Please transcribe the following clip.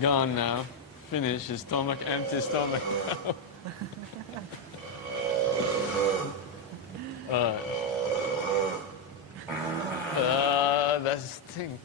gone now. Finish. His stomach, empty stomach. That stink.